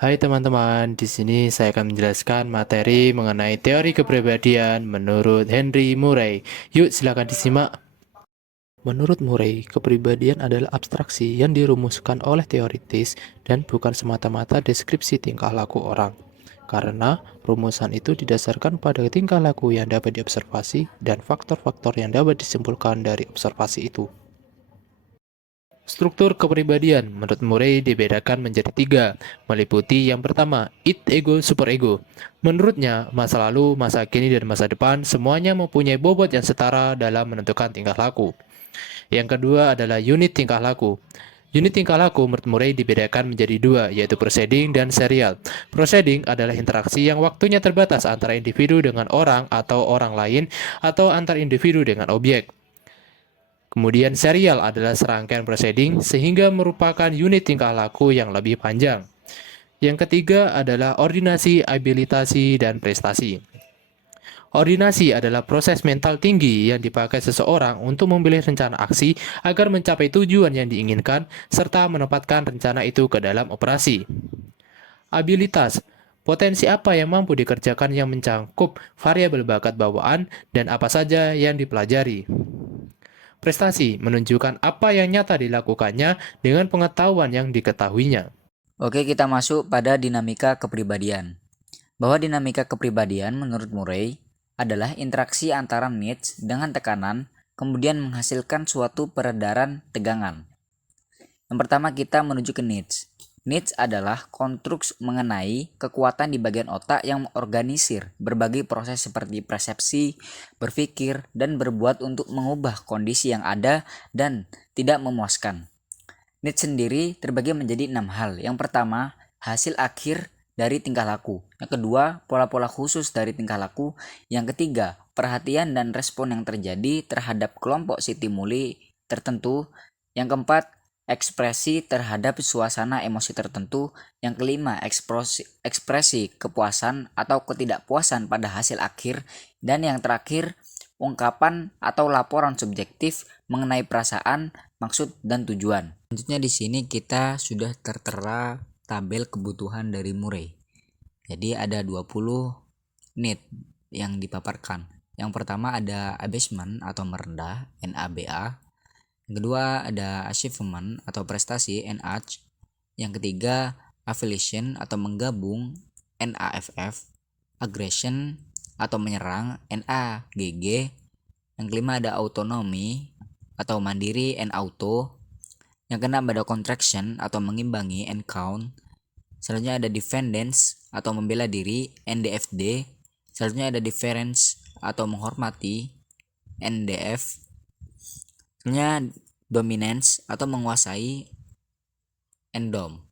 Hai teman-teman, di sini saya akan menjelaskan materi mengenai teori kepribadian menurut Henry Murray. Yuk, silakan disimak. Menurut Murray, kepribadian adalah abstraksi yang dirumuskan oleh teoritis dan bukan semata-mata deskripsi tingkah laku orang. Karena rumusan itu didasarkan pada tingkah laku yang dapat diobservasi dan faktor-faktor yang dapat disimpulkan dari observasi itu. Struktur kepribadian menurut Murray dibedakan menjadi tiga, meliputi yang pertama, id, ego, superego. Menurutnya, masa lalu, masa kini, dan masa depan semuanya mempunyai bobot yang setara dalam menentukan tingkah laku. Yang kedua adalah unit tingkah laku. Unit tingkah laku menurut Murray dibedakan menjadi dua, yaitu proceeding dan serial. Proceeding adalah interaksi yang waktunya terbatas antara individu dengan orang atau orang lain, atau antar individu dengan objek. Kemudian serial adalah serangkaian proceeding sehingga merupakan unit tingkah laku yang lebih panjang. Yang ketiga adalah ordinasi, abilitasi, dan prestasi. Ordinasi adalah proses mental tinggi yang dipakai seseorang untuk memilih rencana aksi agar mencapai tujuan yang diinginkan serta menempatkan rencana itu ke dalam operasi. Abilitas potensi apa yang mampu dikerjakan yang mencakup variabel bakat bawaan dan apa saja yang dipelajari. Prestasi menunjukkan apa yang nyata dilakukannya dengan pengetahuan yang diketahuinya. Oke, kita masuk pada dinamika kepribadian. Bahwa dinamika kepribadian menurut Murray adalah interaksi antara needs dengan tekanan, kemudian menghasilkan suatu peredaran tegangan. Yang pertama kita menuju ke needs. Needs adalah konstruksi mengenai kekuatan di bagian otak yang mengorganisir berbagai proses seperti persepsi, berpikir, dan berbuat untuk mengubah kondisi yang ada dan tidak memuaskan. Needs sendiri terbagi menjadi 6 hal. Yang pertama, hasil akhir dari tingkah laku. Yang kedua, pola-pola khusus dari tingkah laku. Yang ketiga, perhatian dan respon yang terjadi terhadap kelompok stimuli tertentu. Yang keempat, ekspresi terhadap suasana emosi tertentu. Yang kelima, ekspresi kepuasan atau ketidakpuasan pada hasil akhir. Dan yang terakhir, ungkapan atau laporan subjektif mengenai perasaan, maksud, dan tujuan. Selanjutnya di sini kita sudah tertera tabel kebutuhan dari Murray. Jadi ada 20 need yang dipaparkan. Yang pertama ada abasement atau merendah, NABA. Yang kedua ada achievement atau prestasi, NACH. Yang ketiga affiliation atau menggabung, NAFF. Aggression atau menyerang, NAGG. Yang kelima ada autonomy atau mandiri, NAuto. Yang keenam ada contraction atau mengimbangi, NCount. Selanjutnya ada defendance atau membela diri, NDFD. Selanjutnya ada deference atau menghormati, NDF. Selanjutnya dominance atau menguasai, NDOM.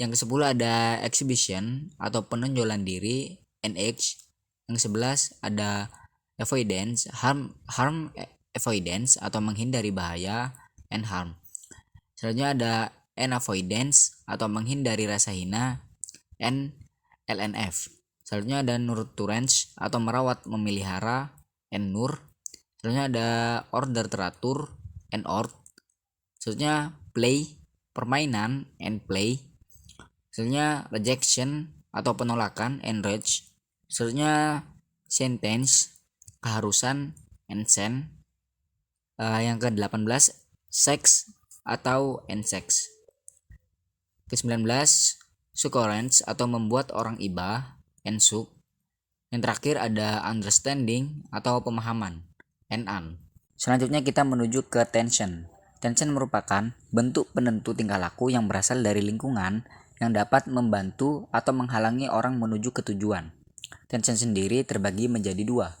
Yang ke-10 ada exhibition atau penonjolan diri, NH. Yang ke-11 ada avoidance, harm avoidance atau menghindari bahaya, NHarm. Selanjutnya ada avoidance atau menghindari rasa hina, LNF. Selanjutnya ada nurturance atau merawat memelihara, NNur. Selanjutnya ada order teratur, NORD. Selanjutnya play permainan, NPlay. Selanjutnya rejection atau penolakan, enrage. Selanjutnya sentence keharusan, NSEN. Yang ke-18 sex atau NSEX. Ke-19 succorance atau membuat orang iba, NSUK. Yang terakhir ada understanding atau pemahaman, NAN. Selanjutnya kita menuju ke tension. Tension merupakan bentuk penentu tingkah laku yang berasal dari lingkungan yang dapat membantu atau menghalangi orang menuju ke tujuan. Tension sendiri terbagi menjadi dua.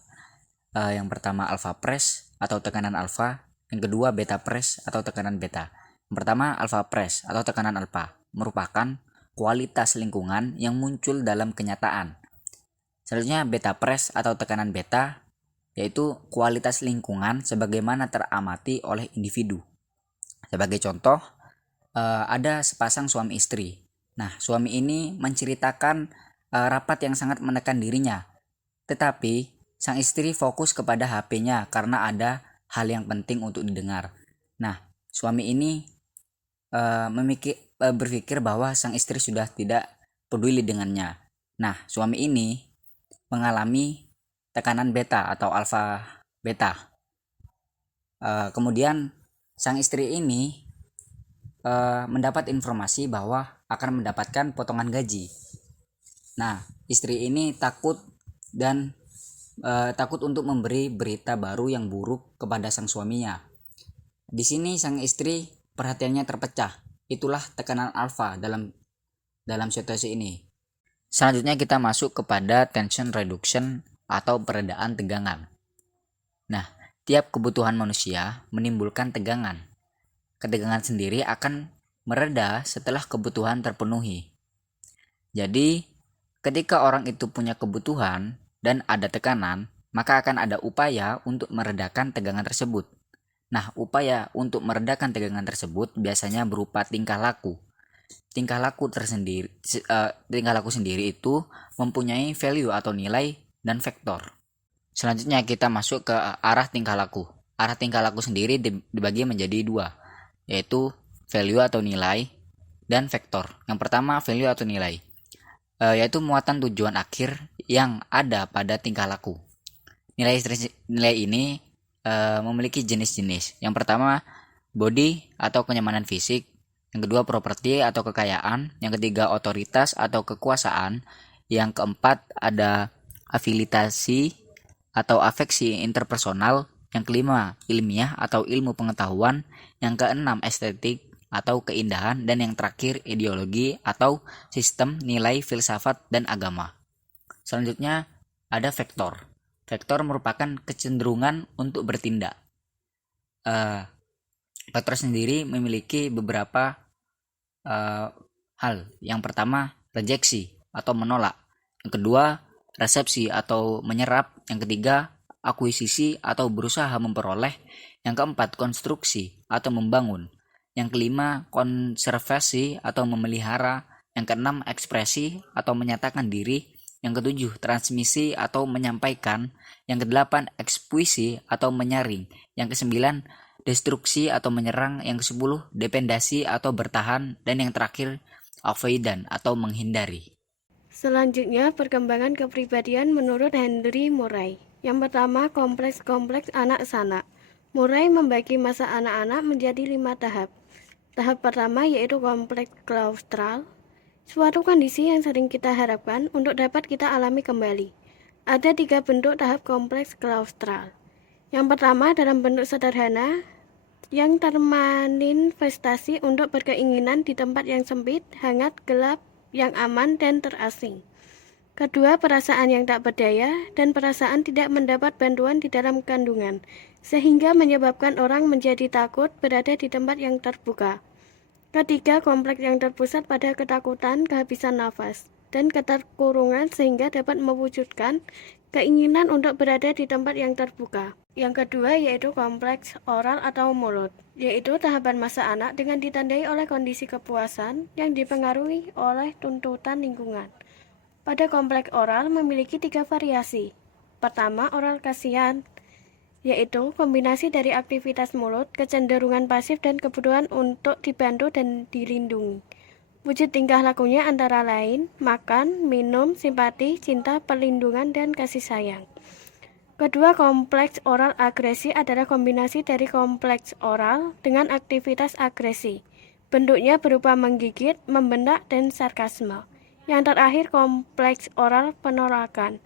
Yang pertama alpha press atau tekanan alpha, yang kedua beta press atau tekanan beta. Yang pertama alpha press atau tekanan alpha merupakan kualitas lingkungan yang muncul dalam kenyataan. Selanjutnya beta press atau tekanan beta yaitu kualitas lingkungan sebagaimana teramati oleh individu. Sebagai contoh, ada sepasang suami istri. Nah, suami ini menceritakan rapat yang sangat menekan dirinya. Tetapi, sang istri fokus kepada HP-nya karena ada hal yang penting untuk didengar. Nah, suami ini berpikir bahwa sang istri sudah tidak peduli dengannya. Nah, suami ini mengalami tekanan beta atau alfa beta. Kemudian sang istri ini mendapat informasi bahwa akan mendapatkan potongan gaji. Nah, istri ini takut dan takut untuk memberi berita baru yang buruk kepada sang suaminya. Di sini sang istri perhatiannya terpecah. Itulah tekanan alfa dalam situasi ini. Selanjutnya kita masuk kepada tension reduction atau peredaan tegangan. Nah, tiap kebutuhan manusia menimbulkan tegangan. Ketegangan sendiri akan mereda setelah kebutuhan terpenuhi. Jadi, ketika orang itu punya kebutuhan dan ada tekanan, maka akan ada upaya untuk meredakan tegangan tersebut. Nah, upaya untuk meredakan tegangan tersebut biasanya berupa tingkah laku. Tingkah laku sendiri itu mempunyai value atau nilai dan vektor. Selanjutnya kita masuk ke arah tingkah laku. Arah tingkah laku sendiri dibagi menjadi dua, yaitu value atau nilai dan vektor. Yang pertama value atau nilai, yaitu muatan tujuan akhir yang ada pada tingkah laku. Nilai ini memiliki jenis-jenis. Yang pertama body atau kenyamanan fisik, yang kedua properti atau kekayaan, yang ketiga otoritas atau kekuasaan, yang keempat ada afiliasi atau afeksi interpersonal, yang kelima ilmiah atau ilmu pengetahuan, yang keenam estetik atau keindahan, dan yang terakhir ideologi atau sistem nilai filsafat dan agama. Selanjutnya ada vektor. Vektor merupakan kecenderungan untuk bertindak. Vektor sendiri memiliki beberapa hal. Yang pertama rejeksi atau menolak, yang kedua resepsi atau menyerap, yang ketiga akuisisi atau berusaha memperoleh, yang keempat konstruksi atau membangun, yang kelima konservasi atau memelihara, yang keenam ekspresi atau menyatakan diri, yang ketujuh transmisi atau menyampaikan, yang kedelapan ekspuisi atau menyaring, yang kesembilan destruksi atau menyerang, yang kesepuluh dependasi atau bertahan, dan yang terakhir avoidance atau menghindari. Selanjutnya, perkembangan kepribadian menurut Henry Murray. Yang pertama, kompleks anak sanak. Murray membagi masa anak-anak menjadi 5 tahap. Tahap pertama yaitu kompleks klaustral, suatu kondisi yang sering kita harapkan untuk dapat kita alami kembali. Ada 3 bentuk tahap kompleks klaustral. Yang pertama dalam bentuk sederhana, yang termanifestasi untuk berkeinginan di tempat yang sempit, hangat, gelap, yang aman dan terasing. Kedua, perasaan yang tak berdaya dan perasaan tidak mendapat bantuan di dalam kandungan, sehingga menyebabkan orang menjadi takut berada di tempat yang terbuka. Ketiga, kompleks yang terpusat pada ketakutan, kehabisan nafas, dan keterkurungan sehingga dapat mewujudkan keinginan untuk berada di tempat yang terbuka. Yang kedua yaitu kompleks oral atau mulut, yaitu tahapan masa anak dengan ditandai oleh kondisi kepuasan yang dipengaruhi oleh tuntutan lingkungan. Pada kompleks oral memiliki 3 variasi. Pertama, oral kasihan, yaitu kombinasi dari aktivitas mulut, kecenderungan pasif, dan kebutuhan untuk dibantu dan dilindungi. Wujud tingkah lakunya antara lain makan, minum, simpati, cinta, perlindungan, dan kasih sayang. Kedua, kompleks oral agresi adalah kombinasi dari kompleks oral dengan aktivitas agresi. Bentuknya berupa menggigit, membentak, dan sarkasme. Yang terakhir, kompleks oral penolakan,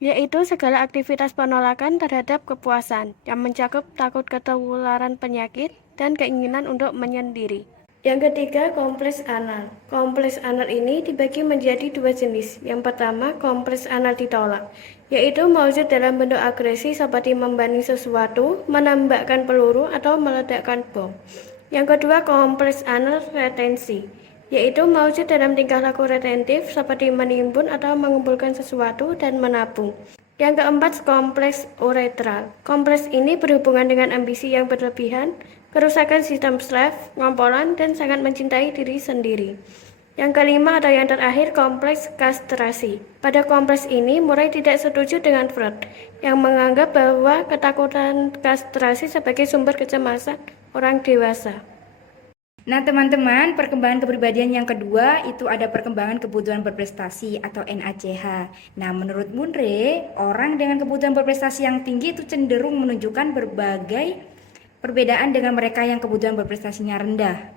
yaitu segala aktivitas penolakan terhadap kepuasan yang mencakup takut ketularan penyakit dan keinginan untuk menyendiri. Yang ketiga, kompleks anal. Kompleks anal ini dibagi menjadi 2 jenis. Yang pertama, kompleks anal ditolak, yaitu mewujud dalam bentuk agresi seperti membanding sesuatu, menembakkan peluru, atau meledakkan bom. Yang kedua, kompleks anal retensi, yaitu mewujud dalam tingkah laku retentif seperti menimbun atau mengumpulkan sesuatu dan menabung. Yang keempat, kompleks uretral. Kompleks ini berhubungan dengan ambisi yang berlebihan, kerusakan sistem saraf, ngompolan, dan sangat mencintai diri sendiri. Yang kelima atau yang terakhir, kompleks kastrasi. Pada kompleks ini, Murray tidak setuju dengan Freud, yang menganggap bahwa ketakutan kastrasi sebagai sumber kecemasan orang dewasa. Nah, teman-teman, perkembangan kepribadian yang kedua itu ada perkembangan kebutuhan berprestasi atau NACH. Nah, menurut Munre, orang dengan kebutuhan berprestasi yang tinggi itu cenderung menunjukkan berbagai perbedaan dengan mereka yang kebutuhan berprestasinya rendah.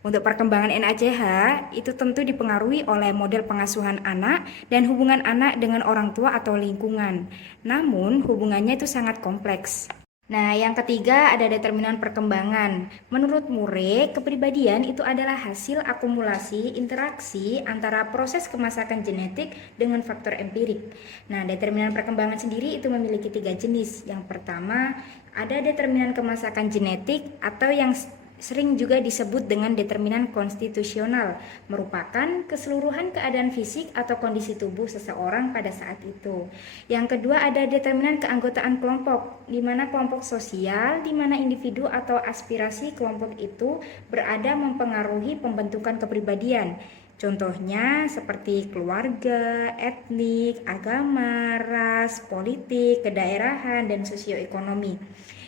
Untuk perkembangan NACH itu tentu dipengaruhi oleh model pengasuhan anak dan hubungan anak dengan orang tua atau lingkungan. Namun, hubungannya itu sangat kompleks. Nah, yang ketiga ada determinan perkembangan. Menurut Murray, kepribadian itu adalah hasil akumulasi interaksi antara proses kemasakan genetik dengan faktor empirik. Nah, determinan perkembangan sendiri itu memiliki 3 jenis. Yang pertama, ada determinan kemasakan genetik atau yang sering juga disebut dengan determinan konstitusional, merupakan keseluruhan keadaan fisik atau kondisi tubuh seseorang pada saat itu. Yang kedua ada determinan keanggotaan kelompok, di mana kelompok sosial, di mana individu atau aspirasi kelompok itu berada mempengaruhi pembentukan kepribadian. Contohnya seperti keluarga, etnik, agama, ras, politik, kedaerahan, dan sosioekonomi.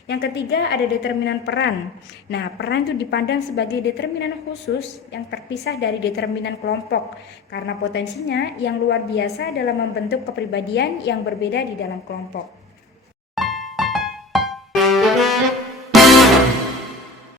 Yang ketiga ada determinan peran. Nah, peran itu dipandang sebagai determinan khusus yang terpisah dari determinan kelompok karena potensinya yang luar biasa dalam membentuk kepribadian yang berbeda di dalam kelompok.